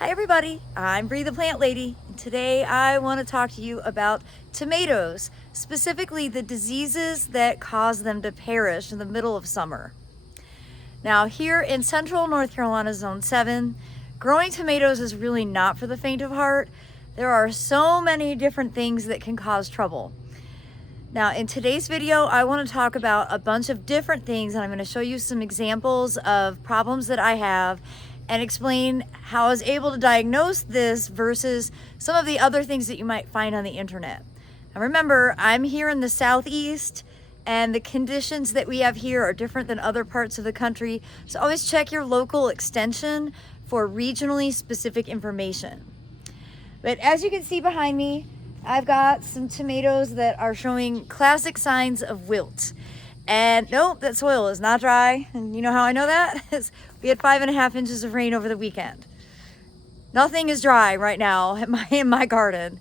Hi everybody, I'm Bree the Plant Lady, and today I want to talk to you about tomatoes, specifically the diseases that cause them to perish in the middle of summer. Now here in central North Carolina, Zone 7, growing tomatoes is really not for the faint of heart. There are so many different things that can cause trouble. Now in today's video, I want to talk about a bunch of different things, and I'm going to show you some examples of problems that I have and explain how I was able to diagnose this versus some of the other things that you might find on the internet. Now remember, I'm here in the Southeast, and the conditions that we have here are different than other parts of the country. So always check your local extension for regionally specific information. But as you can see behind me, I've got some tomatoes that are showing classic signs of wilt. And no, that soil is not dry. And you know how I know that? We had 5.5 inches of rain over the weekend. Nothing is dry right now in my garden.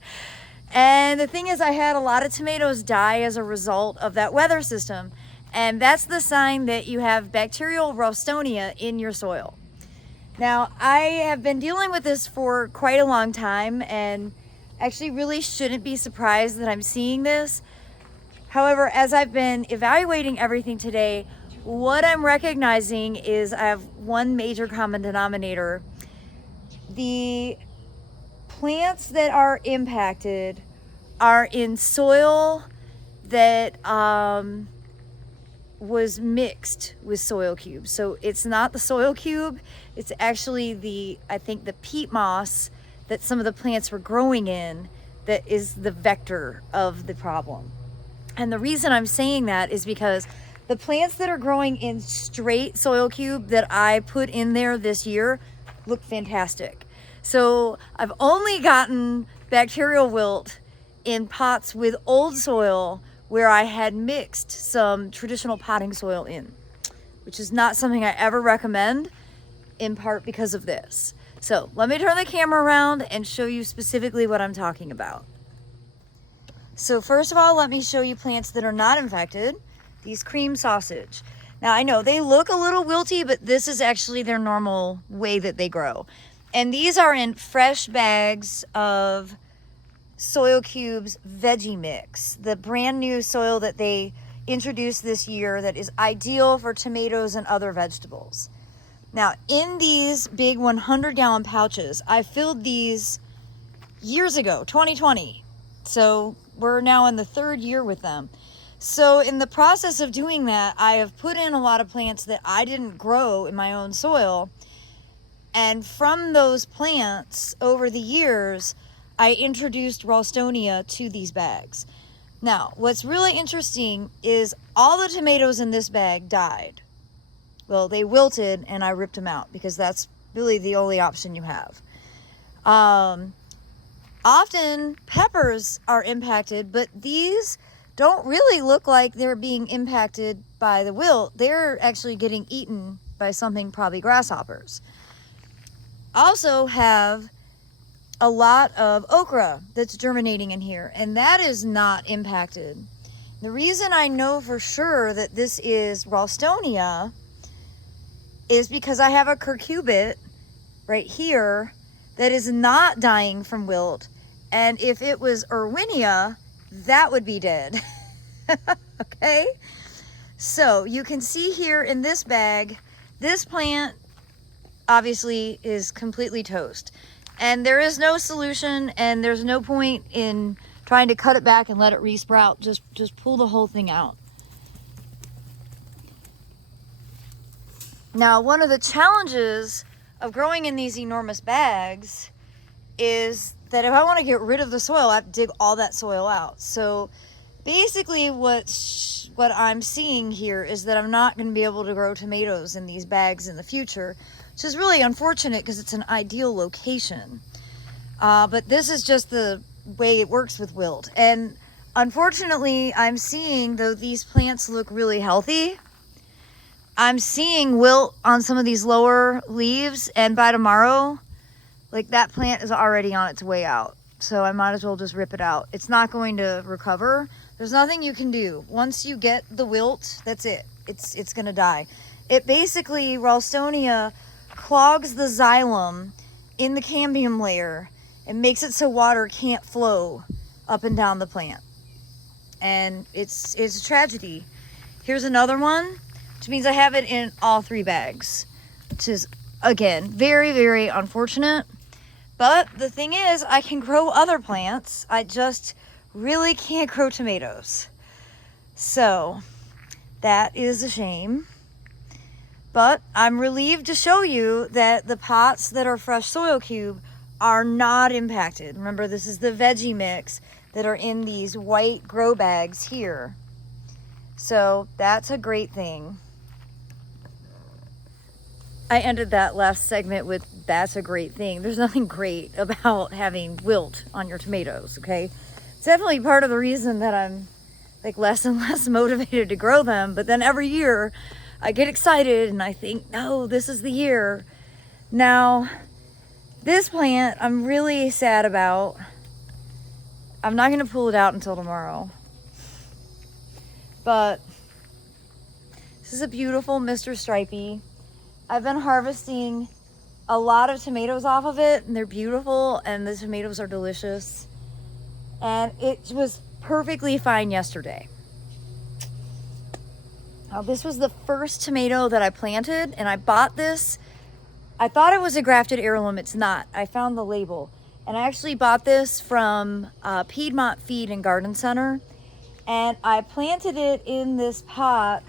And the thing is, I had a lot of tomatoes die as a result of that weather system. And that's the sign that you have bacterial Ralstonia in your soil. Now, I have been dealing with this for quite a long time and actually really shouldn't be surprised that I'm seeing this. However, as I've been evaluating everything today, what I'm recognizing is I have one major common denominator. The plants that are impacted are in soil that was mixed with soil cubes. So it's not the soil cube, it's actually I think the peat moss that some of the plants were growing in that is the vector of the problem. And the reason I'm saying that is because the plants that are growing in straight soil cube that I put in there this year look fantastic. So I've only gotten bacterial wilt in pots with old soil where I had mixed some traditional potting soil in, which is not something I ever recommend, in part because of this. So let me turn the camera around and show you specifically what I'm talking about. So first of all, let me show you plants that are not infected. These cream sausage. Now I know they look a little wilty, but this is actually their normal way that they grow. And these are in fresh bags of Soil Cubes veggie mix, the brand new soil that they introduced this year that is ideal for tomatoes and other vegetables. Now in these big 100-gallon pouches, I filled these years ago, 2020. So we're now in the third year with them. So in the process of doing that, I have put in a lot of plants that I didn't grow in my own soil. And from those plants over the years, I introduced Ralstonia to these bags. Now, what's really interesting is all the tomatoes in this bag died. Well, they wilted and I ripped them out because that's really the only option you have. Often peppers are impacted, but these don't really look like they're being impacted by the wilt. They're actually getting eaten by something, probably grasshoppers. Also have a lot of okra that's germinating in here, and that is not impacted. The reason I know for sure that this is Ralstonia is because I have a curcubit right here that is not dying from wilt, and if it was Erwinia, that would be dead. Okay, so you can see here in this bag, this plant obviously is completely toast, and there is no solution, and there's no point in trying to cut it back and let it resprout. Just pull the whole thing out. Now, one of the challenges of growing in these enormous bags is that if I want to get rid of the soil, I have to dig all that soil out. So basically what I'm seeing here is that I'm not going to be able to grow tomatoes in these bags in the future, which is really unfortunate because it's an ideal location. But this is just the way it works with wilt. And unfortunately, I'm seeing, though these plants look really healthy, I'm seeing wilt on some of these lower leaves, and by tomorrow, like, that plant is already on its way out. So I might as well just rip it out. It's not going to recover. There's nothing you can do. Once you get the wilt, that's it. It's going to die. It basically, Ralstonia clogs the xylem in the cambium layer and makes it so water can't flow up and down the plant. And it's a tragedy. Here's another one, which means I have it in all 3 bags, which is, again, very, very unfortunate. But the thing is, I can grow other plants. I just really can't grow tomatoes. So that is a shame. But I'm relieved to show you that the pots that are fresh soil cube are not impacted. Remember, this is the veggie mix that are in these white grow bags here. So that's a great thing. I ended that last segment with that's a great thing. There's nothing great about having wilt on your tomatoes, okay? It's definitely part of the reason that I'm like less and less motivated to grow them. But then every year I get excited and I think, no, this is the year. Now, this plant I'm really sad about. I'm not going to pull it out until tomorrow. But this is a beautiful Mr. Stripey. I've been harvesting a lot of tomatoes off of it, and they're beautiful, and the tomatoes are delicious. And it was perfectly fine yesterday. Now, this was the first tomato that I planted, and I bought this. I thought it was a grafted heirloom. It's not. I found the label. And I actually bought this from Piedmont Feed and Garden Center. And I planted it in this pot.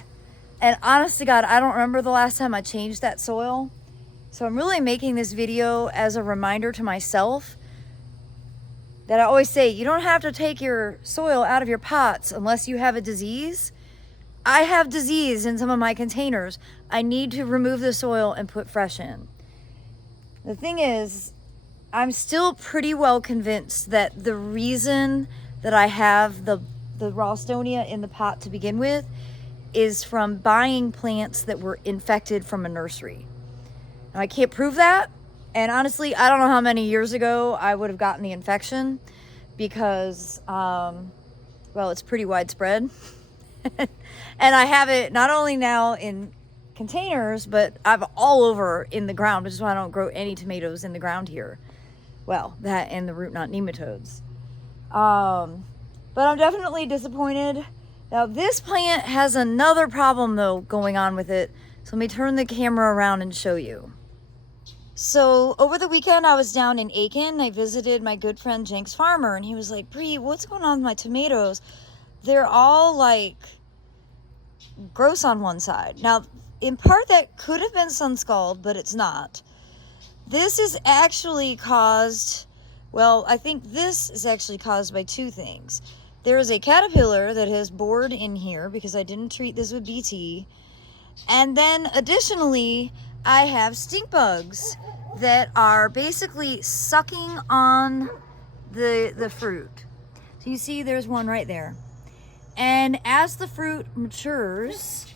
And honest to God, I don't remember the last time I changed that soil. So I'm really making this video as a reminder to myself that I always say, you don't have to take your soil out of your pots unless you have a disease. I have disease in some of my containers. I need to remove the soil and put fresh in. The thing is, I'm still pretty well convinced that the reason that I have the Ralstonia in the pot to begin with is from buying plants that were infected from a nursery. Now, I can't prove that. And honestly, I don't know how many years ago I would have gotten the infection because, well, it's pretty widespread. And I have it not only now in containers, but I've all over in the ground, which is why I don't grow any tomatoes in the ground here. Well, that and the root knot nematodes. But I'm definitely disappointed. Now, this plant has another problem, though, going on with it. So let me turn the camera around and show you. So over the weekend, I was down in Aiken. I visited my good friend Jenks Farmer, and he was like, Bree, what's going on with my tomatoes? They're all like gross on one side. Now, in part, that could have been sun scald, but it's not. This is actually caused, well, I think this is actually caused by 2 things. There is a caterpillar that has bored in here because I didn't treat this with BT. And then additionally, I have stink bugs that are basically sucking on the fruit. So you see there's one right there. And as the fruit matures,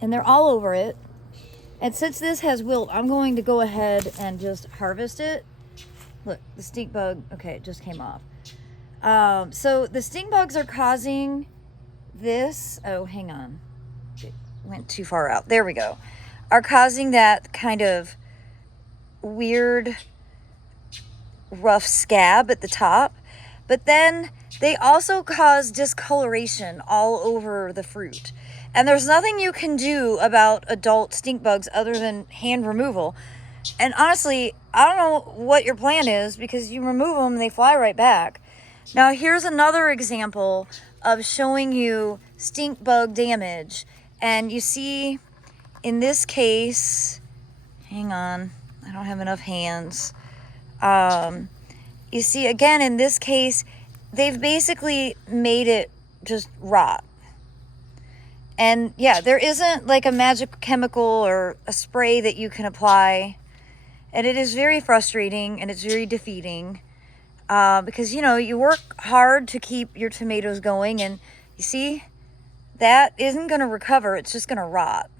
and they're all over it, and since this has wilt, I'm going to go ahead and just harvest it. Look, the stink bug, okay, it just came off. So the stink bugs are causing this, oh, hang on. It went too far out. There we go. Are causing that kind of weird, rough scab at the top. But then they also cause discoloration all over the fruit. And there's nothing you can do about adult stink bugs other than hand removal. And honestly, I don't know what your plan is because you remove them and they fly right back. Now, here's another example of showing you stink bug damage. And you see, in this case, hang on, I don't have enough hands. You see, again, in this case, they've basically made it just rot. And yeah, there isn't like a magic chemical or a spray that you can apply. And it is very frustrating and it's very defeating because, you know, you work hard to keep your tomatoes going and you see, that isn't going to recover. It's just going to rot.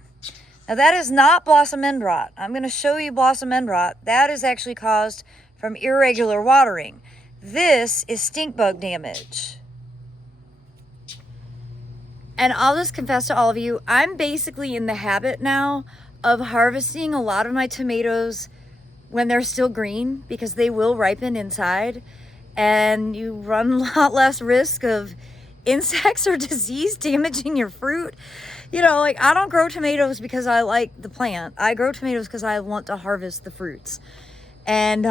Now, that is not blossom end rot. I'm going to show you blossom end rot. That is actually caused from irregular watering. This is stink bug damage. And I'll just confess to all of you, I'm basically in the habit now of harvesting a lot of my tomatoes when they're still green, because they will ripen inside, and you run a lot less risk of insects or disease damaging your fruit. You know, like, I don't grow tomatoes because I like the plant. I grow tomatoes because I want to harvest the fruits. And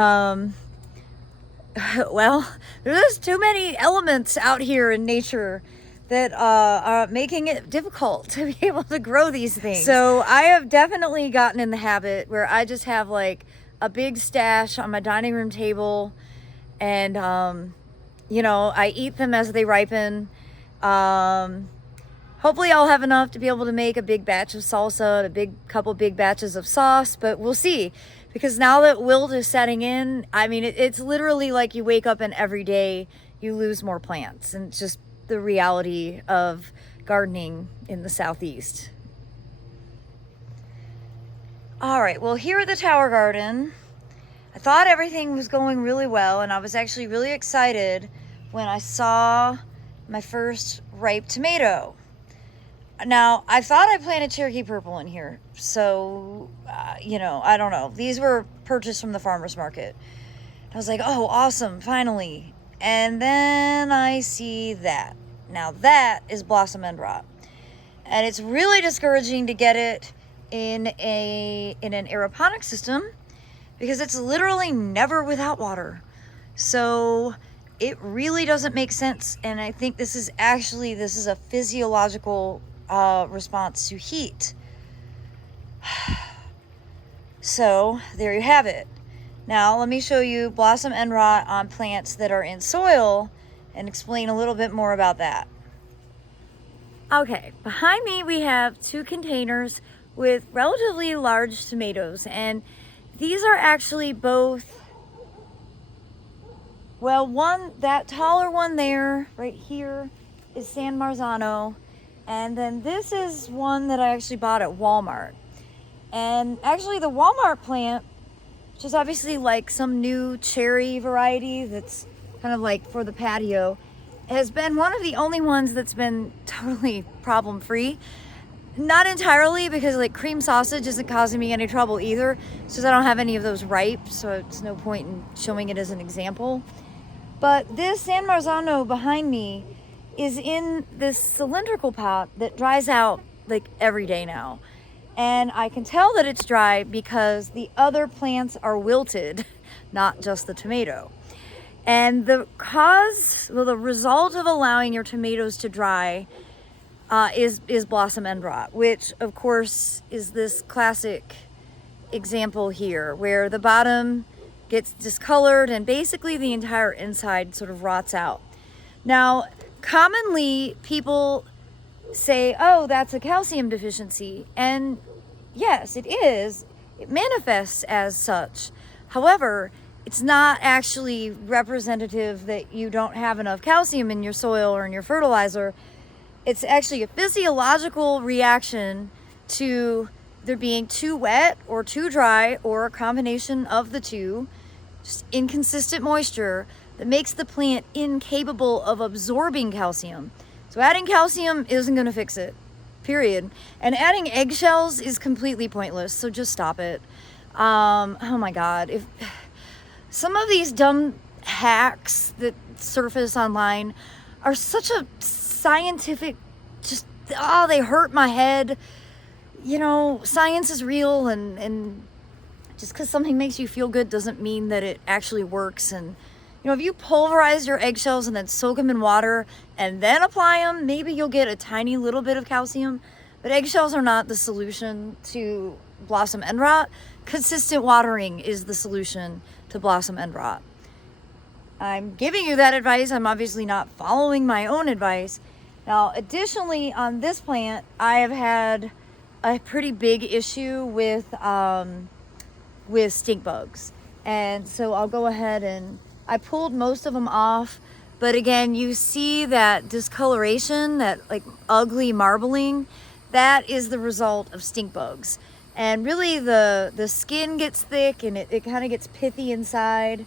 well, there's just too many elements out here in nature that are making it difficult to be able to grow these things. So I have definitely gotten in the habit where I just have like a big stash on my dining room table, and you know, I eat them as they ripen. Hopefully I'll have enough to be able to make a big batch of salsa, a couple big batches of sauce, but we'll see. Because now that wilt is setting in, I mean, it's literally like you wake up and every day you lose more plants. And it's just the reality of gardening in the Southeast. All right, well, here at the Tower Garden, I thought everything was going really well, and I was actually really excited when I saw my first ripe tomato. Now, I thought I planted Cherokee Purple in here, so, you know, I don't know. These were purchased from the farmer's market. I was like, oh, awesome, finally. And then I see that. Now, that is blossom end rot. And it's really discouraging to get it in an aeroponic system, because it's literally never without water. So it really doesn't make sense. And I think this is a physiological response to heat. So there you have it. Now let me show you blossom end rot on plants that are in soil and explain a little bit more about that. Okay, behind me we have 2 containers with relatively large tomatoes, and these are actually both, well, that taller one there, right here, is San Marzano. And then this is one that I actually bought at Walmart. And actually the Walmart plant, which is obviously like some new cherry variety that's kind of like for the patio, has been one of the only ones that's been totally problem-free. Not entirely, because like cream sausage isn't causing me any trouble either. It's just I don't have any of those ripe, so it's no point in showing it as an example. But this San Marzano behind me is in this cylindrical pot that dries out like every day now. And I can tell that it's dry because the other plants are wilted, not just the tomato. And the result of allowing your tomatoes to dry is blossom end rot, which of course is this classic example here where the bottom gets discolored and basically the entire inside sort of rots out. Now, commonly people say, oh, that's a calcium deficiency. And yes, it is. It manifests as such. However, it's not actually representative that you don't have enough calcium in your soil or in your fertilizer. It's actually a physiological reaction to there being too wet or too dry, or a combination of the two, just inconsistent moisture that makes the plant incapable of absorbing calcium. So adding calcium isn't going to fix it, period. And adding eggshells is completely pointless, so just stop it. Oh my God. If some of these dumb hacks that surface online are such a scientific, they hurt my head. You know, science is real, and just because something makes you feel good doesn't mean that it actually works. And you know, if you pulverize your eggshells and then soak them in water and then apply them, maybe you'll get a tiny little bit of calcium. But eggshells are not the solution to blossom end rot. Consistent watering is the solution to blossom end rot. I'm giving you that advice. I'm obviously not following my own advice. Now, additionally, on this plant, I have had a pretty big issue with stink bugs. And so I'll go ahead and I pulled most of them off, but again, you see that discoloration, that like ugly marbling, that is the result of stink bugs. And really the skin gets thick and it kind of gets pithy inside,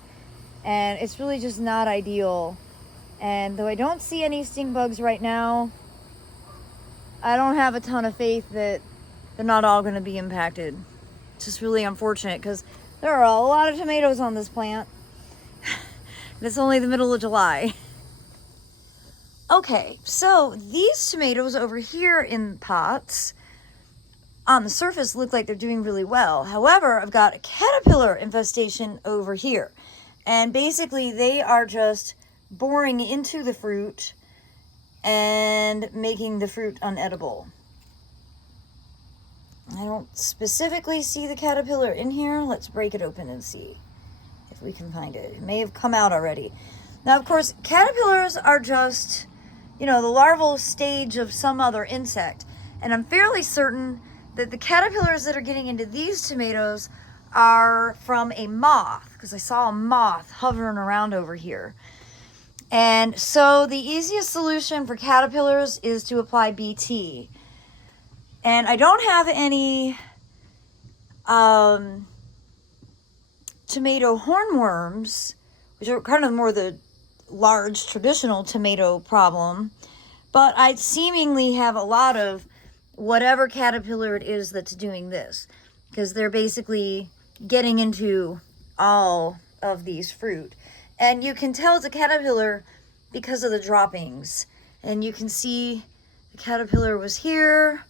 and it's really just not ideal. And though I don't see any stink bugs right now, I don't have a ton of faith that they're not all going to be impacted. It's just really unfortunate because there are a lot of tomatoes on this plant. And it's only the middle of July. Okay, so these tomatoes over here in pots on the surface look like they're doing really well. However, I've got a caterpillar infestation over here. And basically they are just boring into the fruit and making the fruit unedible. I don't specifically see the caterpillar in here. Let's break it open and see if we can find it. It may have come out already. Now, of course, caterpillars are just, you know, the larval stage of some other insect. And I'm fairly certain that the caterpillars that are getting into these tomatoes are from a moth, because I saw a moth hovering around over here. And so the easiest solution for caterpillars is to apply BT. And I don't have any tomato hornworms, which are kind of more the large traditional tomato problem, but I seemingly have a lot of whatever caterpillar it is that's doing this, because they're basically getting into all of these fruit. And you can tell it's a caterpillar because of the droppings. And you can see the caterpillar was here.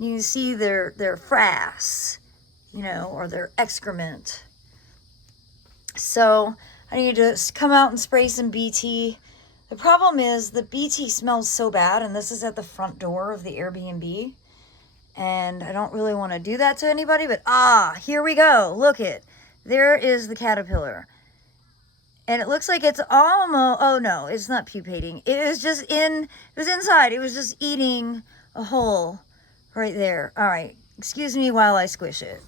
You can see their frass, you know, or their excrement. So I need to come out and spray some BT. The problem is the BT smells so bad, and this is at the front door of the Airbnb. And I don't really want to do that to anybody, but here we go. Look it. There is the caterpillar. And it looks like it's almost, oh no, it's not pupating. It was inside. It was just eating a hole right there. All right, excuse me while I squish it.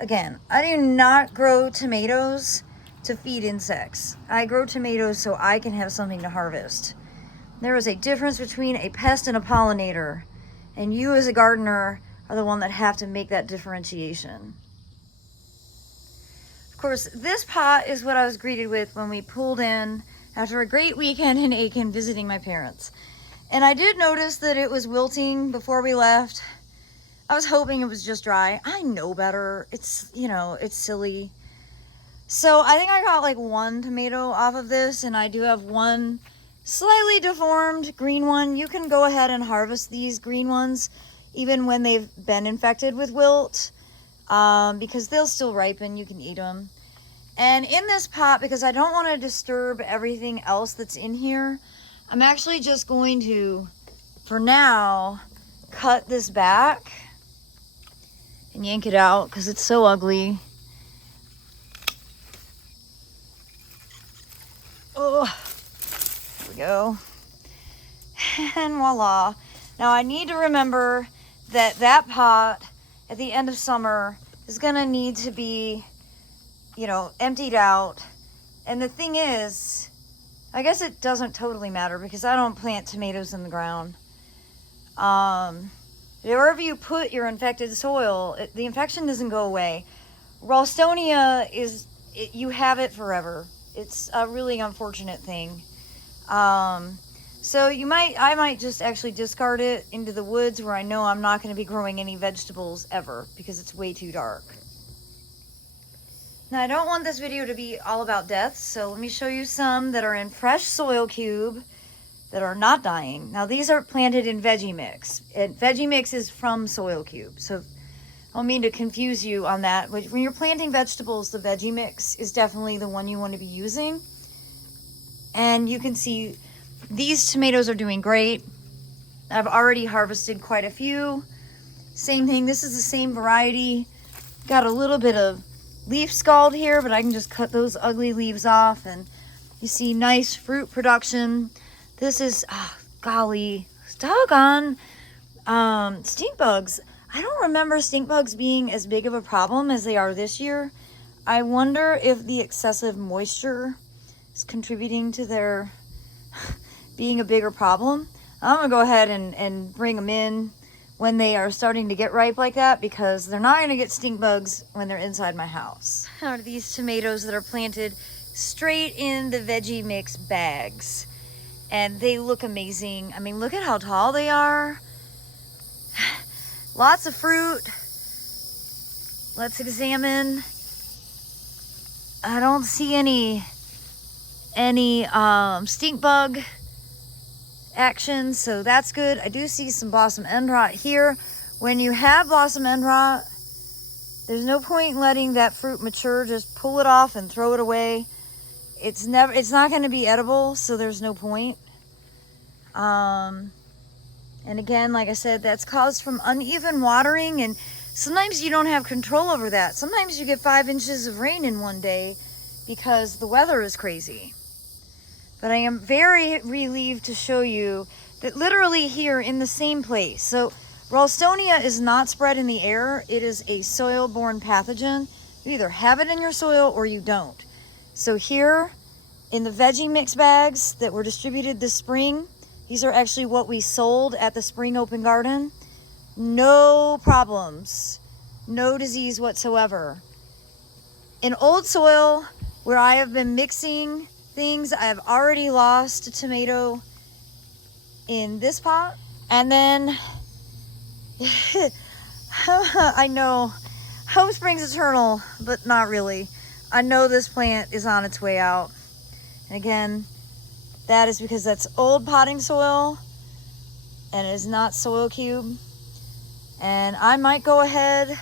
Again, I do not grow tomatoes to feed insects. I grow tomatoes so I can have something to harvest. There is a difference between a pest and a pollinator. And you as a gardener are the one that have to make that differentiation. Of course, this pot is what I was greeted with when we pulled in after a great weekend in Aiken visiting my parents. And I did notice that it was wilting before we left. I was hoping it was just dry. I know better. It's, you know, it's silly. So I think I got like one tomato off of this, and I do have one slightly deformed green one. You can go ahead and harvest these green ones even when they've been infected with wilt, because they'll still ripen. You can eat them. And in this pot, because I don't want to disturb everything else that's in here, I'm actually just going to, for now, cut this back and yank it out because it's so ugly. Oh, there we go. And voila. Now I need to remember that that pot at the end of summer is going to need to be, you know, emptied out. And the thing is, I guess it doesn't totally matter because I don't plant tomatoes in the ground. Wherever you put your infected soil, the infection doesn't go away. Ralstonia you have it forever. It's a really unfortunate thing. So I might just actually discard it into the woods where I know I'm not going to be growing any vegetables ever because it's way too dark. Now I don't want this video to be all about death, so let me show you some that are in fresh soil cube that are not dying. Now these are planted in Veggie Mix. And Veggie Mix is from soil cube, so I don't mean to confuse you on that. But when you're planting vegetables, the Veggie Mix is definitely the one you want to be using. And you can see these tomatoes are doing great. I've already harvested quite a few. Same thing, this is the same variety. Got a little bit of leaf scald here, but I can just cut those ugly leaves off and you see nice fruit production. This is, golly, doggone, stink bugs. I don't remember stink bugs being as big of a problem as they are this year. I wonder if the excessive moisture is contributing to their being a bigger problem. I'm gonna go ahead and bring them in when they are starting to get ripe like that, because they're not gonna get stink bugs when they're inside my house. Are these tomatoes that are planted straight in the Veggie Mix bags, and they look amazing. I mean, look at how tall they are. Lots of fruit. Let's examine. I don't see any stink bug action, so that's good. I do see some blossom end rot here. When you have blossom end rot, there's no point in letting that fruit mature. Just pull it off and throw it away. It's not going to be edible, so there's no point. And again, like I said, that's caused from uneven watering, and sometimes you don't have control over that. Sometimes you get 5 inches of rain in one day because the weather is crazy. But I am very relieved to show you that literally here in the same place. So Ralstonia is not spread in the air. It is a soil-borne pathogen. You either have it in your soil or you don't. So here in the veggie mix bags that were distributed this spring, these are actually what we sold at the spring open garden. No problems, no disease whatsoever. In old soil where I have been mixing things, I have already lost a tomato in this pot. And then I know hope springs eternal, but not really. I know this plant is on its way out. And again, that is because that's old potting soil and it is not soil cube. And I might go ahead,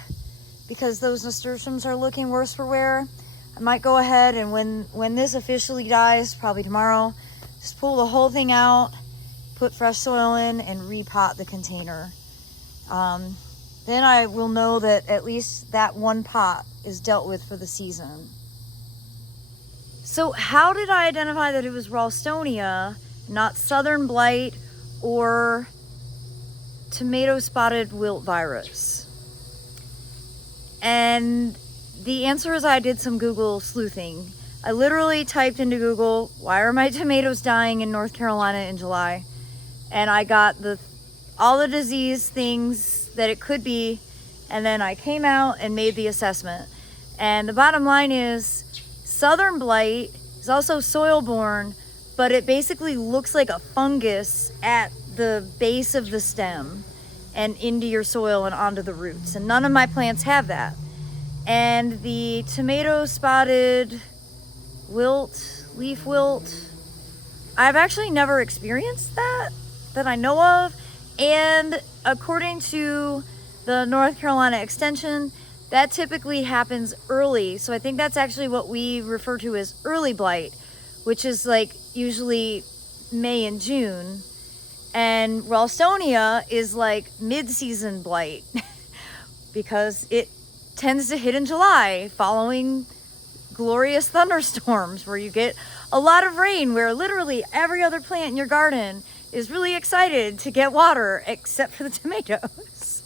because those nasturtiums are looking worse for wear, I might go ahead and when this officially dies, probably tomorrow, just pull the whole thing out, put fresh soil in, and repot the container. Then I will know that at least that one pot is dealt with for the season. So how did I identify that it was Ralstonia, not southern blight or tomato spotted wilt virus? And the answer is I did some Google sleuthing. I literally typed into Google, why are my tomatoes dying in North Carolina in July? And I got all the disease things that it could be, and then I came out and made the assessment. And the bottom line is, southern blight is also soil-borne, but it basically looks like a fungus at the base of the stem and into your soil and onto the roots. And none of my plants have that. And the tomato spotted wilt, leaf wilt, I've actually never experienced that I know of. And according to the North Carolina Extension, that typically happens early. So I think that's actually what we refer to as early blight, which is like usually May and June. And Ralstonia is like mid-season blight because it tends to hit in July following glorious thunderstorms where you get a lot of rain, where literally every other plant in your garden is really excited to get water except for the tomatoes.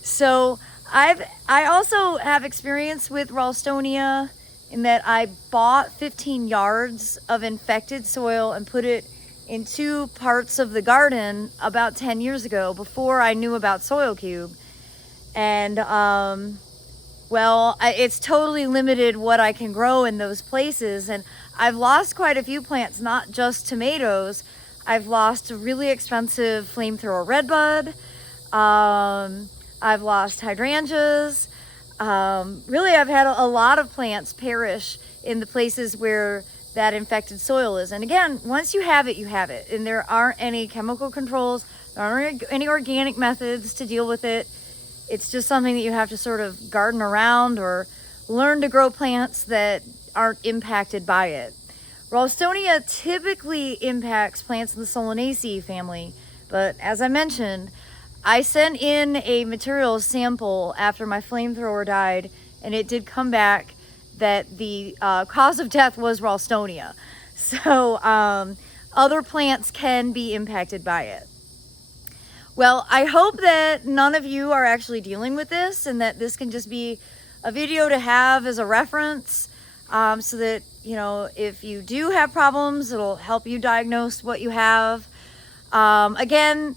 So I also have experience with Ralstonia in that I bought 15 yards of infected soil and put it in 2 parts of the garden about 10 years ago, before I knew about Soil Cube. And it's totally limited what I can grow in those places. And I've lost quite a few plants, not just tomatoes. I've lost a really expensive flamethrower redbud. I've lost hydrangeas. Really, I've had a lot of plants perish in the places where that infected soil is. And again, once you have it, you have it. And there aren't any chemical controls, there aren't any organic methods to deal with it. It's just something that you have to sort of garden around or learn to grow plants that aren't impacted by it. Ralstonia typically impacts plants in the Solanaceae family, but as I mentioned, I sent in a materials sample after my flamethrower died, and it did come back that the cause of death was Ralstonia. So other plants can be impacted by it. Well, I hope that none of you are actually dealing with this, and that this can just be a video to have as a reference, so that, you know, if you do have problems, it'll help you diagnose what you have. Again,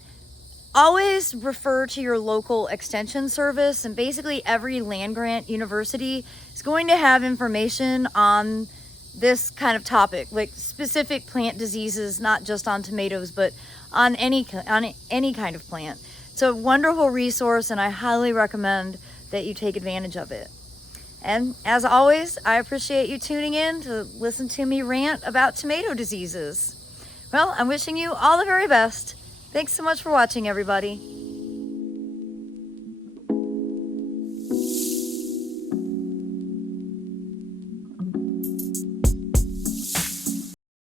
always refer to your local extension service, and basically every land-grant university is going to have information on this kind of topic, like specific plant diseases, not just on tomatoes, but on any kind of plant. It's a wonderful resource, and I highly recommend that you take advantage of it. And as always, I appreciate you tuning in to listen to me rant about tomato diseases. Well, I'm wishing you all the very best. Thanks so much for watching, everybody.